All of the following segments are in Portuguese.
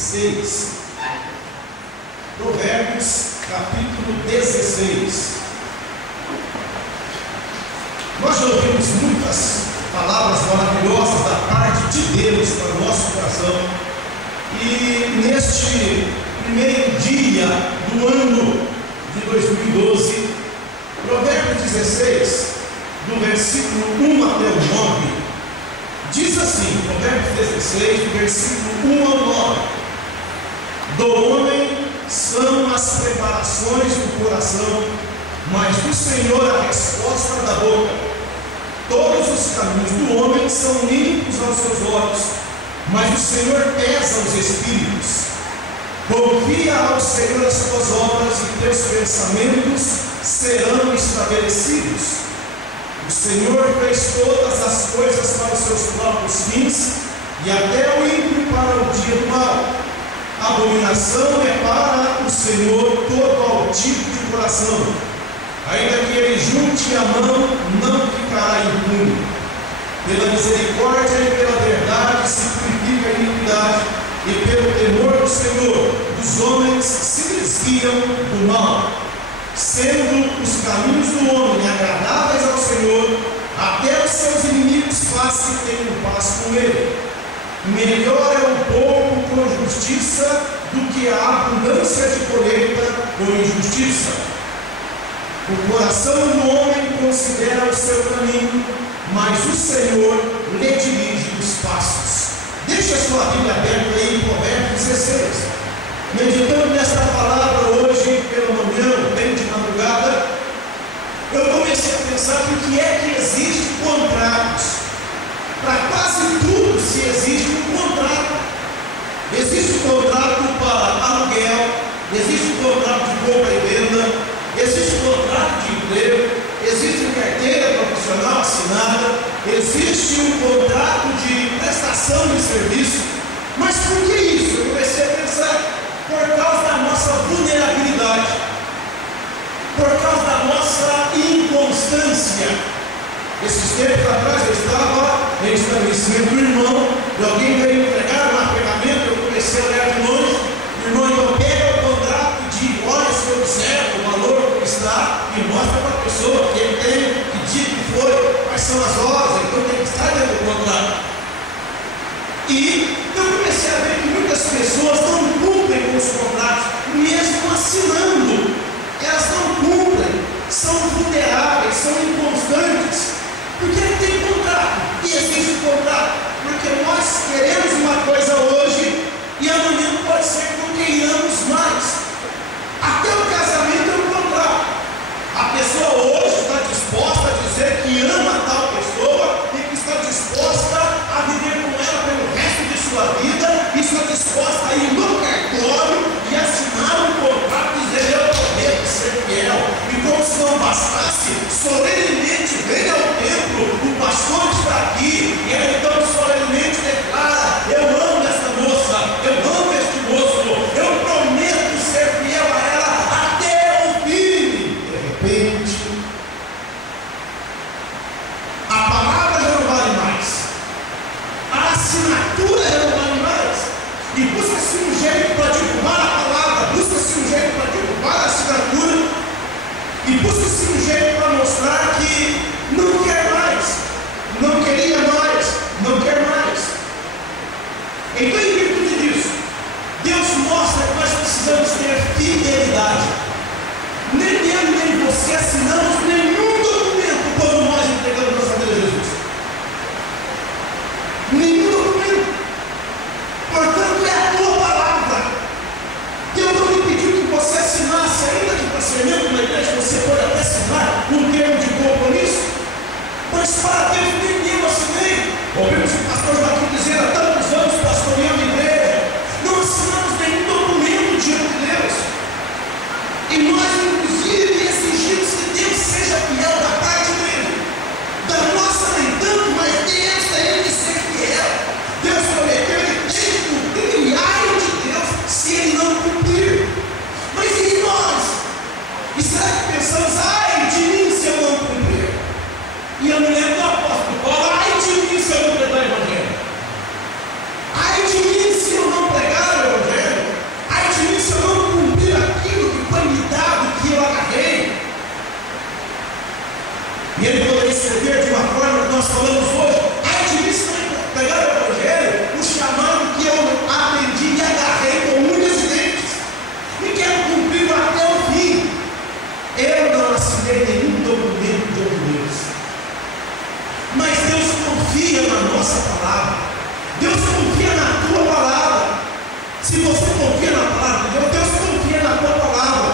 16. Provérbios, capítulo 16. Nós já ouvimos muitas palavras maravilhosas da parte de Deus para o nosso coração. E neste primeiro dia do ano de 2012, Provérbios 16, do versículo 1 até o 9, diz assim, Provérbios 16, do versículo 1 ao 9: do homem são as preparações do coração, mas do Senhor a resposta da boca. Todos os caminhos do homem são limpos aos seus olhos, mas o Senhor pesa os espíritos. Confia ao Senhor as tuas obras e teus pensamentos serão estabelecidos. O Senhor fez todas as coisas para os seus próprios fins, e até o ímpio para o dia do mal. Abominação é para o Senhor todo altivo de coração. Ainda que ele junte a mão, não ficará impune. Pela misericórdia e pela verdade se purifica a iniquidade, e pelo temor do Senhor os homens se desviam do mal. Sendo os caminhos do homem agradáveis ao Senhor, até os seus inimigos fazem ter paz com ele. Melhor é o pouco com justiça do que a abundância de colheita com injustiça. O coração do homem considera o seu caminho, mas o Senhor lhe dirige os passos. Deixa a sua Bíblia aberta aí em Provérbios 16. Meditando nesta palavra hoje pela manhã, bem de madrugada, eu comecei a pensar que o que é que existe contratos. Para quase tudo se existe um contrato. Existe um contrato para aluguel, existe um contrato de compra e venda, existe um contrato de emprego, existe uma carteira profissional assinada, existe um contrato de prestação de serviço. Mas por que isso? Eu comecei a pensar, por causa da nossa vulnerabilidade, por causa da nossa inconstância. Esses tempos atrás eu estava em estabelecimento do irmão, e alguém veio entregar uma ferramenta, eu comecei a olhar de longe, o irmão então pega o contrato de olha se eu observo o valor que está e mostra para a pessoa que ele tem, que dia que foi, quais são as horas, então tem que estar dentro do contrato. E eu comecei a ver que muitas pessoas não cumprem com os contratos, mesmo assinando, elas não cumprem, são vulneráveis, são inconstantes. Porque tem contrato, e existe contrato, porque nós queremos uma coisa hoje e amanhã pode ser que não queiramos mais. Até o casamento é um contrato. A pessoa hoje está disposta a dizer que ama tal pessoa e que está disposta a viver com ela pelo resto de sua vida, e está disposta a ir no cartório e assinar um contrato e dizer eu prometo ser fiel. E como se não bastasse, solenemente vem ao templo, o pastor está aqui, e ela então solenemente declara: eu amo esta moça, eu amo este moço, eu prometo ser fiel a ela até o fim. De repente, a palavra já não vale mais, a assinatura já não vale mais, e busca-se um jeito para derrubar a palavra, busca-se um jeito para derrubar a assinatura, e busca-se um jeito para mostrar que não quer mais, não queria mais, não quer mais. Então, em virtude disso, Deus mostra que nós precisamos ter fidelidade. Nem eu nem você assinamos nenhum documento quando nós entregamos nossa vida a Jesus. Nenhum documento. Portanto, é a tua palavra. Deus não me pediu que você assinasse, ainda que para ser membro da igreja você pode até assinar um termo de compromisso, mas para Deus nem eu assinei. Ouvimos o pastor Joaquim dizer há tantos anos pastoreando a igreja, não assinamos nenhum documento diante de Deus. E nós, inclusive, exigimos que Deus seja Se você confia na palavra de Deus, Deus confia na tua palavra.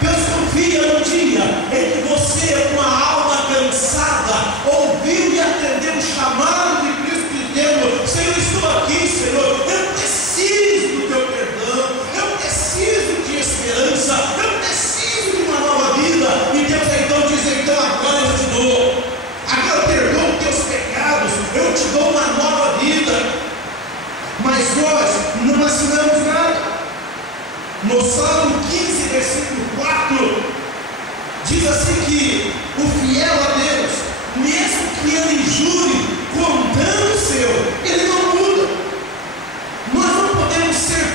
Deus confia no dia em que você, com a alma cansada, ouviu e atendeu o chamado de Cristo, dizendo: Senhor, estou aqui, Senhor, eu preciso do teu perdão, eu preciso de esperança, eu preciso de uma nova vida. E Deus então diz: então agora eu te dou, agora eu perdoo os teus pecados, eu te dou uma nova vida. Mas nós não assinamos nada. No Salmo 15, versículo 4, diz assim que o fiel a Deus, mesmo que ele jure com dano seu, ele não muda. Nós não podemos ser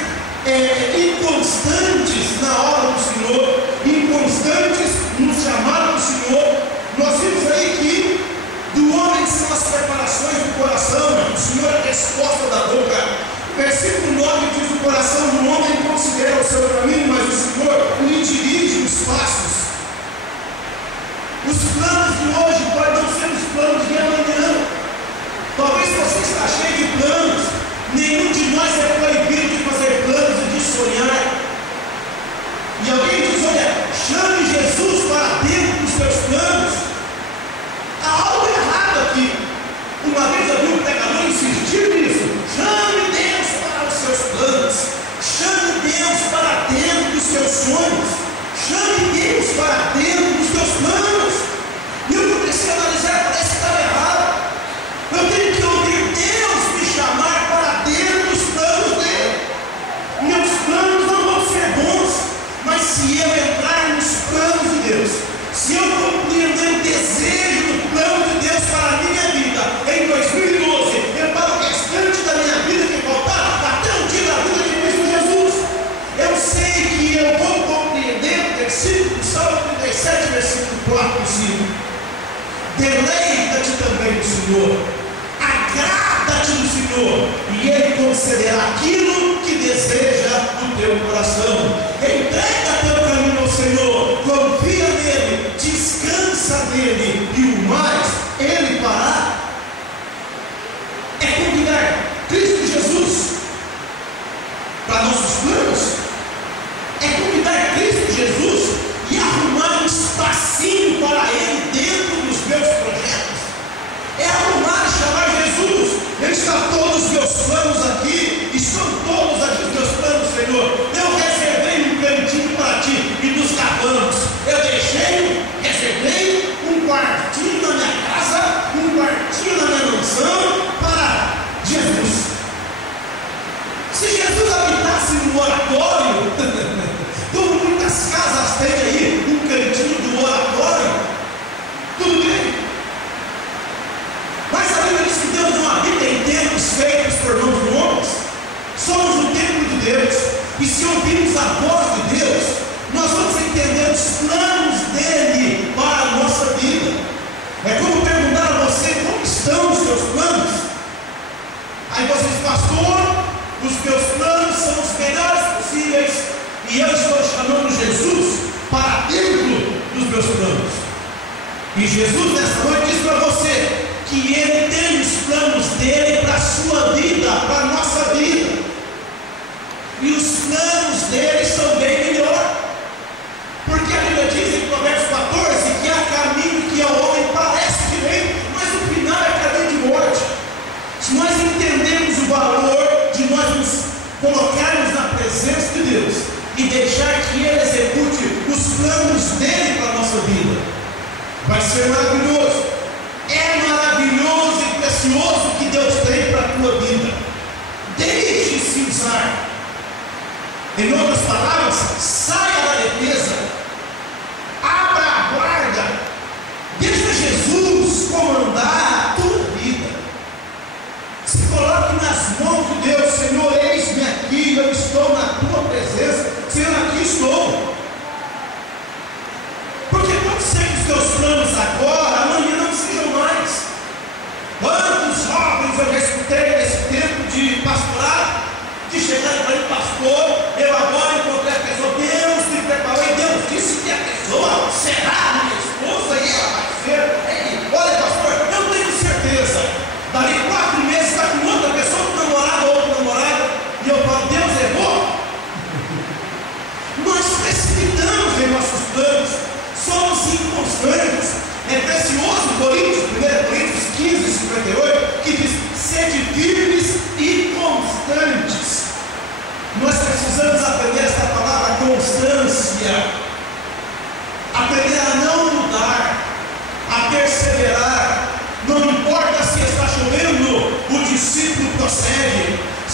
inconstantes na obra do Senhor, inconstantes no chamado do Senhor. Nós vimos aí que do homem são as preparações do coração, o Senhor é a resposta da boca. Versículo 9 diz: o coração do homem considera o seu caminho, mas o Senhor lhe dirige os passos. Os planos de hoje podem não ser os planos de amanhã. Talvez você está cheio de planos. Nenhum de nós é proibido de fazer planos e de sonhar. E alguém diz: olha, chame Jesus para dentro dos seus planos. Há algo errado aqui. Uma vez eu vi um pregador insistir nisso: chame Deus para os seus planos, chame Deus para dentro dos seus sonhos, chame Deus para dentro dos seus planos. E eu comecei a analisar, parece que estava errado. Eu tenho que ouvir Deus me chamar para dentro dos planos dele. Meus planos não vão ser bons, mas se eu entrar nos planos de Deus, se eu compreender o desejo do plano de Deus para a minha vida em 2012, e para o restante da minha vida que faltar, até o dia da vida de Cristo Jesus, eu sei que eu vou compreender o versículo do Salmo 37, versículo 4 e 5. Deleita-te também do Senhor, agrada-te do Senhor, e Ele concederá aquilo que deseja do teu coração. Entrega teu caminho ao Senhor, confia nele, descansa nele, e o mais Ele fará. É convidar Cristo Jesus para nossos planos, é convidar Cristo Jesus e arrumar um espacinho para Ele dentro dos meus projetos, é arrumar e chamar Jesus. Ele está todos os meus planos aqui, e são todos aqui os meus planos, Senhor. Eu reservei um cantinho para ti, e dos gabanos eu reservei um quartinho na minha casa, um quartinho na minha mansão para Jesus. Se Jesus habitasse no oratório, como muitas casas têm aí, um cantinho do oratório, tudo bem. Mas a Bíblia diz que Deus não habita em templos feitos por mãos de homens. Somos o templo de Deus, e se ouvirmos a voz de Deus, nós vamos entender os planos dele para a nossa vida. É como perguntar a você: como estão os seus planos? Aí você diz: pastor, os meus planos são os melhores possíveis, e eu estou chamando Jesus para dentro dos meus planos. E Jesus nessa noite diz para você que Ele tem os planos dele para a sua vida, para a nossa vida, e os planos dele são bem melhor, porque a Bíblia diz em Provérbios 14 que há caminho que ao homem parece direito, mas o final é caminho de morte. Se nós entendemos o valor de nós nos colocarmos na presença de Deus e deixar que Ele execute os planos dele para a nossa vida, vai ser maravilhoso. É maravilhoso e precioso que Deus tem para a tua vida. Deixe-se usar. Em outras palavras, saia da defesa, abra a guarda, deixa Jesus comandar a tua vida. Se coloque nas mãos de Deus: Senhor, eis-me aqui, eu estou na tua presença. Senhor, aqui estou. Porque pode ser que os teus planos agora, amanhã não sejam mais. Quantos jovens eu já escutei nesse tempo de pastorado, de chegar para ele: pastor, eu agora encontrei a pessoa, Deus me preparou, e Deus disse que a pessoa será minha esposa, e ela vai ser. Olha, pastor, eu tenho certeza, dali 4 meses está com outra pessoa, com namorado ou com namorada, e eu falo: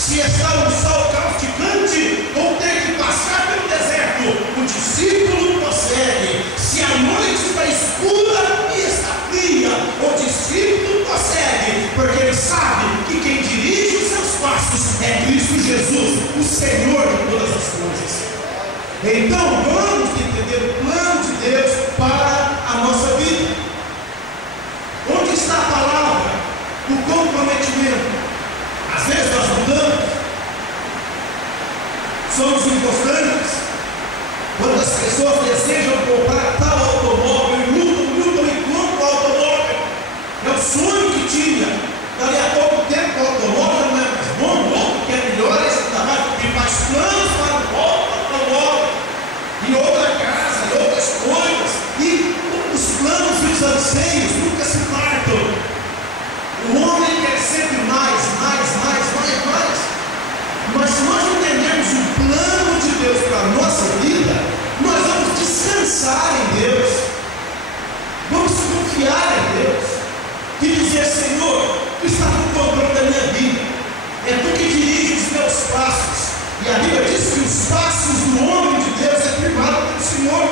se está um sol causticante ou tem que passar pelo deserto, o discípulo prossegue. Se a noite está escura e está fria, o discípulo prossegue, porque ele sabe que quem dirige os seus passos é Cristo Jesus, o Senhor de todas as coisas. Então vamos entender o plano de Deus para a nossa vida. Onde está a palavra? O comprometimento. Às vezes nós mudamos, somos inconstantes. Quantas pessoas desejam comprar tal automóvel e lutam enquanto o automóvel é o sonho que tinha. Dali a pouco tempo o automóvel não é mais bom, o outro que é melhor, esse ainda mais, e faz planos para o outro automóvel, e outra casa, e outras coisas, e os planos e os anseios nunca se partam. O homem quer sempre mais. Mas se nós entendermos o plano de Deus para a nossa vida, nós vamos descansar em Deus, vamos confiar em Deus, e dizer: Senhor, Tu estás no controle da minha vida, é Tu que dirige os meus passos. E a Bíblia diz que os passos do homem de Deus é firmado pelo Senhor.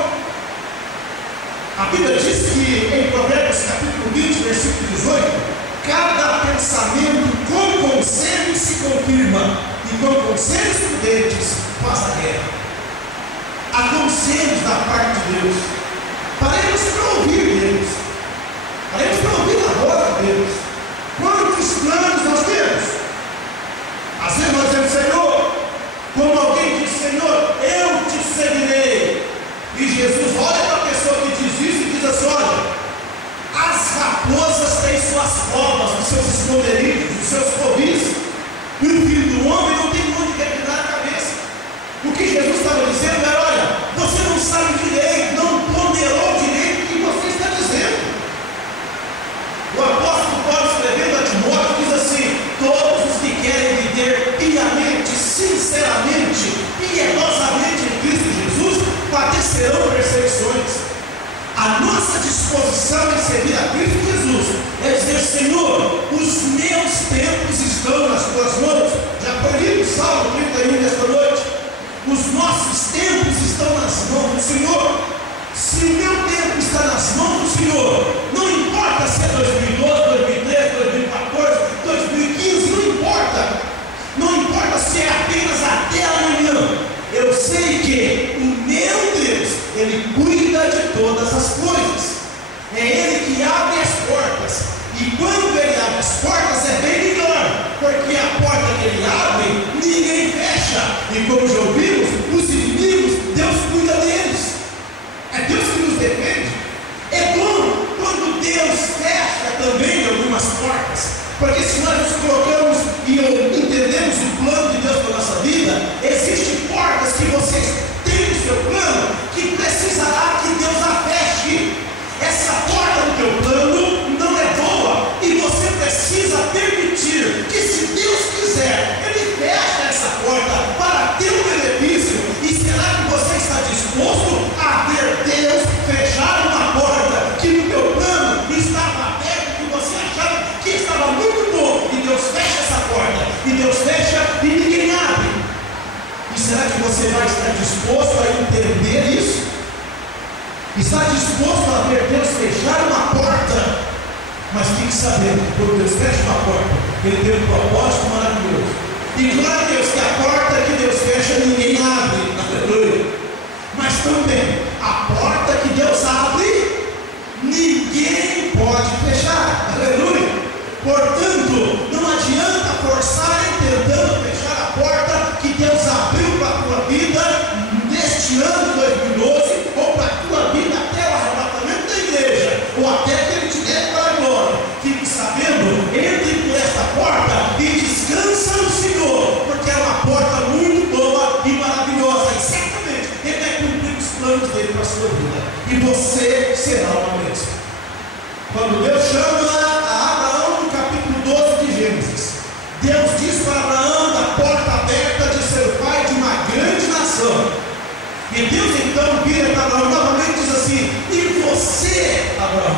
A Bíblia diz que em Provérbios capítulo 20, versículo 18, cada pensamento com conselho se confirma, e com conselhos prudentes faz a guerra. Há conselhos da parte de Deus. Paremos para ouvir Deus, paremos para ouvir a voz de Deus. Quantos planos nós temos? Às vezes nós dizemos: Senhor, como alguém diz: Senhor, eu te seguirei. E Jesus olha para a pessoa que diz isso e diz assim: olha, as raposas têm suas covas, os seus esconderijos, os seus covis, e o filho do homem não tem onde reclinar a cabeça. O que Jesus estava dizendo era: olha, você não sabe direito, não ponderou direito o que você está dizendo. O apóstolo Paulo, escrevendo a Timóteo, diz assim: todos os que querem viver piamente, sinceramente, piedosamente em Cristo Jesus, padecerão perseguições. A nossa disposição em servir a Cristo Jesus é dizer: Senhor, os meus tempos estão nas tuas mãos. Já foi lido o Salmo 31 nesta noite. Os nossos tempos estão nas mãos do Senhor. Se o meu tempo está nas mãos do Senhor, não importa se é 2012, 2013, 2014, 2015, não importa. Não importa se é apenas até amanhã. Eu sei que o meu Deus, Ele cuida de todas as coisas. É Ele que abre as portas. E quando Ele abre as portas é bem melhor, porque a porta que Ele abre, ninguém fecha. E como já ouvimos, os inimigos, Deus cuida deles. É Deus que nos defende. É bom quando Deus fecha também algumas portas, porque se nós nos colocamos e entendemos o plano de Deus para a nossa vida, existem portas que vocês têm no seu plano que precisará que Deus a feche. Essa porta do teu plano não é boa e você precisa permitir que, se Deus quiser, Ele feche essa porta para teu benefício. E será que você está disposto a ver Deus fechar uma porta que no teu plano estava aberta, que você achava que estava muito bom, e Deus fecha essa porta, e Deus fecha e ninguém abre? E será que você vai estar disposto a entender isso? Está disposto a ver Deus fechar uma porta? Mas fique sabendo que quando Deus fecha uma porta, Ele tem um propósito maravilhoso. E glória a Deus que a porta que Deus fecha ninguém abre, aleluia. Mas também a porta que Deus abre, ninguém pode fechar, aleluia. Portanto, não adianta forçar tentando fechar a porta que Deus abriu para a tua vida neste ano 2012, ou para a tua vida até o arrebatamento da igreja, ou até que Ele te dê para a glória. Fique sabendo, entre por esta porta e descansa no Senhor, porque é uma porta muito boa e maravilhosa, e certamente Ele vai cumprir os planos dele para a sua vida, e você será uma bênção. Quando Deus chama a Abraão no capítulo 12 de Gênesis, Deus diz para Abraão da porta aberta de ser pai de uma grande nação. E Deus então vira para Abraão novamente e diz assim: e você, Abraão,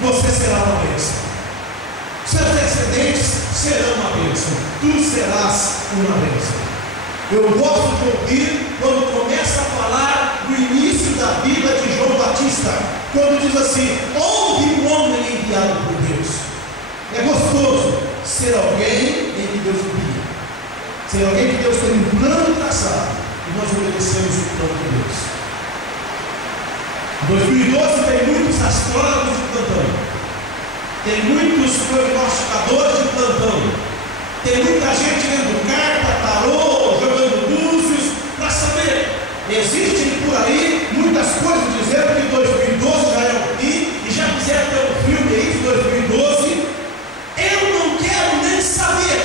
você será uma bênção. Seus descendentes serão uma bênção. Tu serás uma bênção. Eu gosto de ouvir quando começa a falar do início da vida de João Batista, quando diz assim: houve um homem enviado por Deus. É gostoso ser alguém em que Deus guia, ser alguém que Deus tem um plano traçado e nós obedecemos o plano de Deus. Em 2012 tem muitos astrólogos de plantão, tem muitos prognosticadores de plantão, tem muita gente lendo carta, tarô, jogando búzios, para saber. Existem por aí muitas coisas dizendo que 2012 já é o fim, e já fizeram até um filme aí de 2012. Eu não quero nem saber.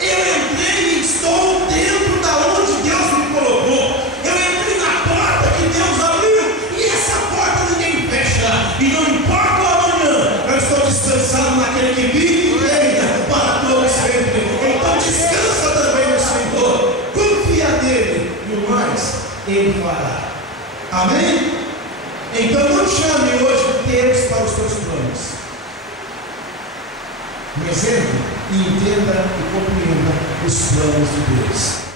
Eu entrei e estou dentro da onde Deus me colocou. Eu entrei na porta que Deus abriu, e essa porta ninguém fecha. E não importa o amanhã, eu estou descansado naquele que vive e reina para todo sempre. Então descansa também no Senhor, confia nele, e o mais Ele fará. Amém? Então não chame hoje Deus para os seus planos. Um exemplo, e entenda e compreenda os planos de Deus.